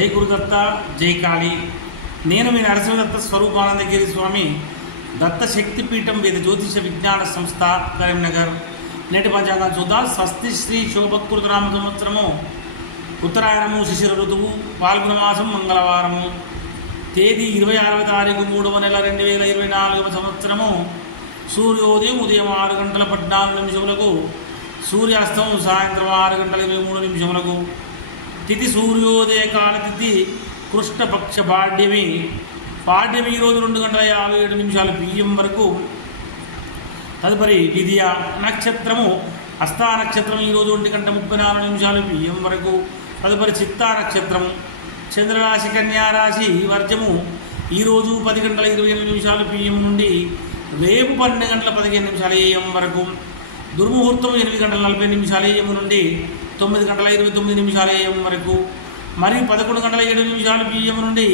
జై గురుదత్త జై కాళీ. నేను మీ నరసింహదత్త స్వరూపానందగిరి స్వామి, దత్త శక్తిపీఠం వేద జ్యోతిష విజ్ఞాన సంస్థ కరీంనగర్. నేటి పంచాంగం చూద్దాం. స్వస్తి శ్రీ శోభకృతనామ సంవత్సరము, ఉత్తరాయణము, శిశిర ఋతువు, పాల్గొన మాసం, మంగళవారము. తేదీ 26వ తారీఖు 3వ నెల 2024వ సంవత్సరము. సూర్యోదయం ఉదయం 6:14 సూర్యాస్తమం సాయంత్రం 6:23 తిథి సూర్యోదయ కాల తిథి కృష్ణపక్ష పాడ్యమి. పాడ్యమి ఈరోజు 2:57 PM వరకు. తదుపరి విధియ నక్షత్రము హస్తా నక్షత్రం ఈరోజు 1:34 PM వరకు. తదుపరి చిత్తా నక్షత్రము. చంద్రరాశి కన్యారాశి వర్జము ఈరోజు 10:28 PM నుండి రేపు 12:15 AM వరకు. దుర్ముహూర్తం 8:40 AM నుండి 9:29 AM వరకు. మరియు 11:07 PM నుండి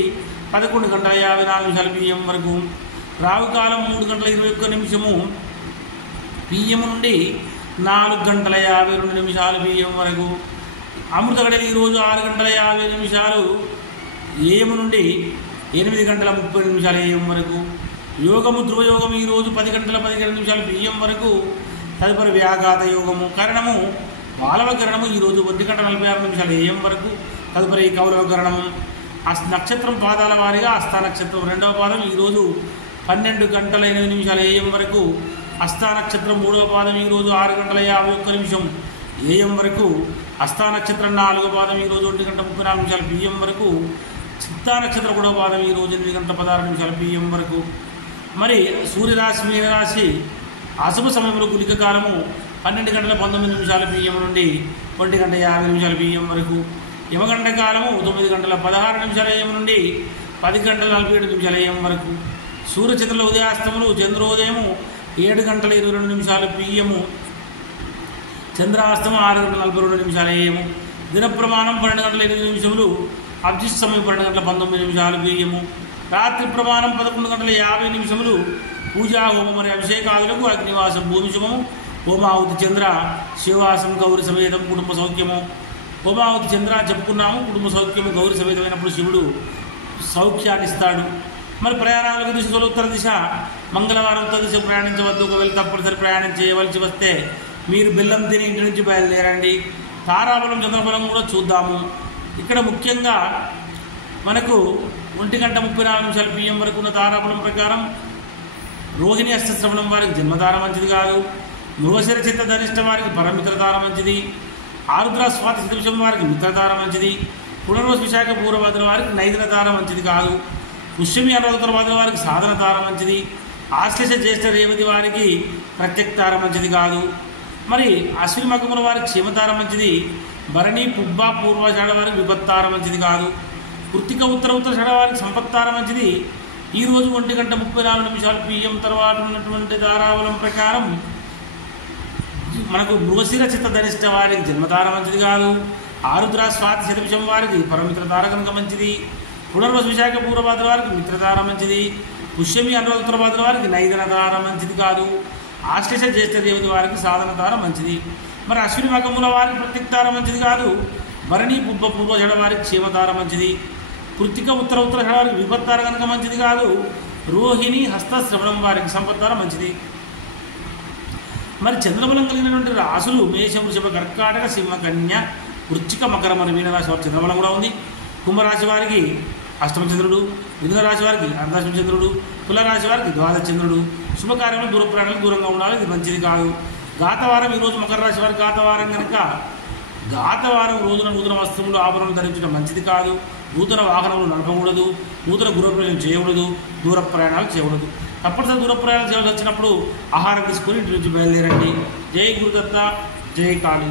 11:54 PM వరకు. రావుకాలం 3:21 PM నుండి 4:52 PM వరకు. అమృత గడియలు ఈరోజు 6:50 AM నుండి 8:30 AM వరకు. యోగము ధ్రువయోగం ఈరోజు 10:17 PM వరకు. తదుపరి వ్యాఘాత యోగము. కరణము బాలవ కరణము ఈరోజు 1:46 AM వరకు. తదుపరి కౌరవ కరణము. నక్షత్రం పాదాల వారీగా హస్తా నక్షత్రం 2వ పాదం ఈరోజు 12:08 AM వరకు. హస్తా నక్షత్రం 3వ పాదం ఈరోజు 6:51 AM వరకు. హస్తా నక్షత్రం 4వ పాదం ఈరోజు 1:34 PM వరకు. చిత్తా నక్షత్రం 3వ పాదం ఈరోజు 8:16 PM వరకు. మరి సూర్యరాశి మీనరాశి అశుభ సమయంలో గుళిక కాలము 12:19 PM నుండి 1:50 PM వరకు. యమగండ కాలము 9:16 AM నుండి 10:47 AM వరకు. సూర్యచంద్రుల ఉదయాస్తములు చంద్రోదయము 7:22 PM. చంద్రాస్తమం 6:42 AM. దిన ప్రమాణం 12:8 అభిజిత్ సమయం 12:19 PM. రాత్రి ప్రమాణం 11:50 పూజా హోమం మరియు అభిషేకాదులకు అగ్నివాసం భూమి శుభము. హోమావతి చంద్ర శివాసం గౌరి సమేతం కుటుంబ సౌఖ్యము. హోమావతి చంద్ర చెప్పుకున్నాము. కుటుంబ సౌఖ్యము గౌరి సమేతమైనప్పుడు శివుడు సౌఖ్యాన్ని ఇస్తాడు. మరి ప్రయాణాలకు దిశలో ఉత్తర దిశ. మంగళవారం ఉత్తర దిశ ప్రయాణించవద్దు. ఒకవేళ తప్పనిసరి ప్రయాణం చేయవలసి వస్తే మీరు బెల్లం తిని ఇంటి నుంచి బయలుదేరండి. తారాబలం చంద్రబలం కూడా చూద్దాము. ఇక్కడ ముఖ్యంగా మనకు 1:34 PM వరకు ఉన్న తారాబలం ప్రకారం రోహిణి అష్టశ్రవణం వారికి జన్మతార మంచిది కాదు. మృగశిర చిత్త ధనిష్ట వారికి పరమిత్రతార మంచిది. ఆరుద్ర స్వాతి శతవిషం వారికి మిత్రతార మంచిది. పునర్వసు విశాఖ పూర్వభద్ర వారికి నైదిన తార మంచిది కాదు. పుష్యమి అనుత్తరభద్ర వారికి సాధన తార మంచిది. ఆశ్లేష జ్యేష్ఠ రేవతి వారికి ప్రత్యక్ తార మంచిది కాదు. మరి అశ్విని మకముల వారికి క్షేమతార మంచిది. భరణి పుబ్బ పూర్వాషాఢ వారికి విపత్తార మంచిది కాదు. కృత్తిక ఉత్తర వారికి సంపత్తార మంచిది. ఈరోజు 1:34 PM తర్వాత ఉన్నటువంటి తారాబలం ప్రకారం మనకు మృగశిర చిత్త ధనిష్ట వారికి జన్మతార మంచిది కాదు. ఆరుద్ర స్వాతి శతవిషం వారికి పరమిత్రతార కనుక మంచిది. పునర్వసు విశాఖ పూర్వభద్ర వారికి మిత్రతార మంచిది. పుష్యమి అనుత్తరభద్ర వారికి నైదన తార మంచిది కాదు. ఆశ్లేష జ్యేష్ఠ దేవతి వారికి సాధన తార మంచిది. మరి అశ్విని మకముల వారికి ప్రత్యక్తార మంచిది కాదు. భరణి పుబ్బ పూర్వజడ వారికి క్షేమతార మంచిది. కృత్తిక ఉత్తర వారికి విపత్తార కనుక మంచిది కాదు. రోహిణి హస్తశ్రవణం వారికి సంపత్తార మంచిది. మరి చంద్రబలం కలిగినటువంటి రాశులు మేషం, వృషభ, కర్కాటక, సింహ, కన్య, వృశ్చిక, మకర మరి మీనరాశి వారికి చంద్రబలం కూడా ఉంది. కుంభరాశి వారికి అష్టమ చంద్రుడు. మిథున రాశి వారికి అర్ధాష్టమ చంద్రుడు. తులరాశి వారికి ద్వాదశ చంద్రుడు. శుభకార్యంలో దూర ప్రయాణాలకు దూరంగా ఉండాలి. ఇది మంచిది కాదు. గాతవారం ఈరోజు మకర రాశి వారికి గాతవారం కనుక గాతవారం రోజున నూతన వస్త్రములు ఆభరణలు ధరించడం మంచిది కాదు. నూతన వాహనములు నడపకూడదు. నూతన గృహ ప్రయాణం చేయకూడదు. దూర ప్రయాణాలు చేయకూడదు. తప్పనిసరి దూర ప్రయాణాలు చేయాల్సి వచ్చినప్పుడు ఆహారం తీసుకొని ఇంటి నుంచి బయలుదేరండి. జై గురుదత్త జై కాళీ.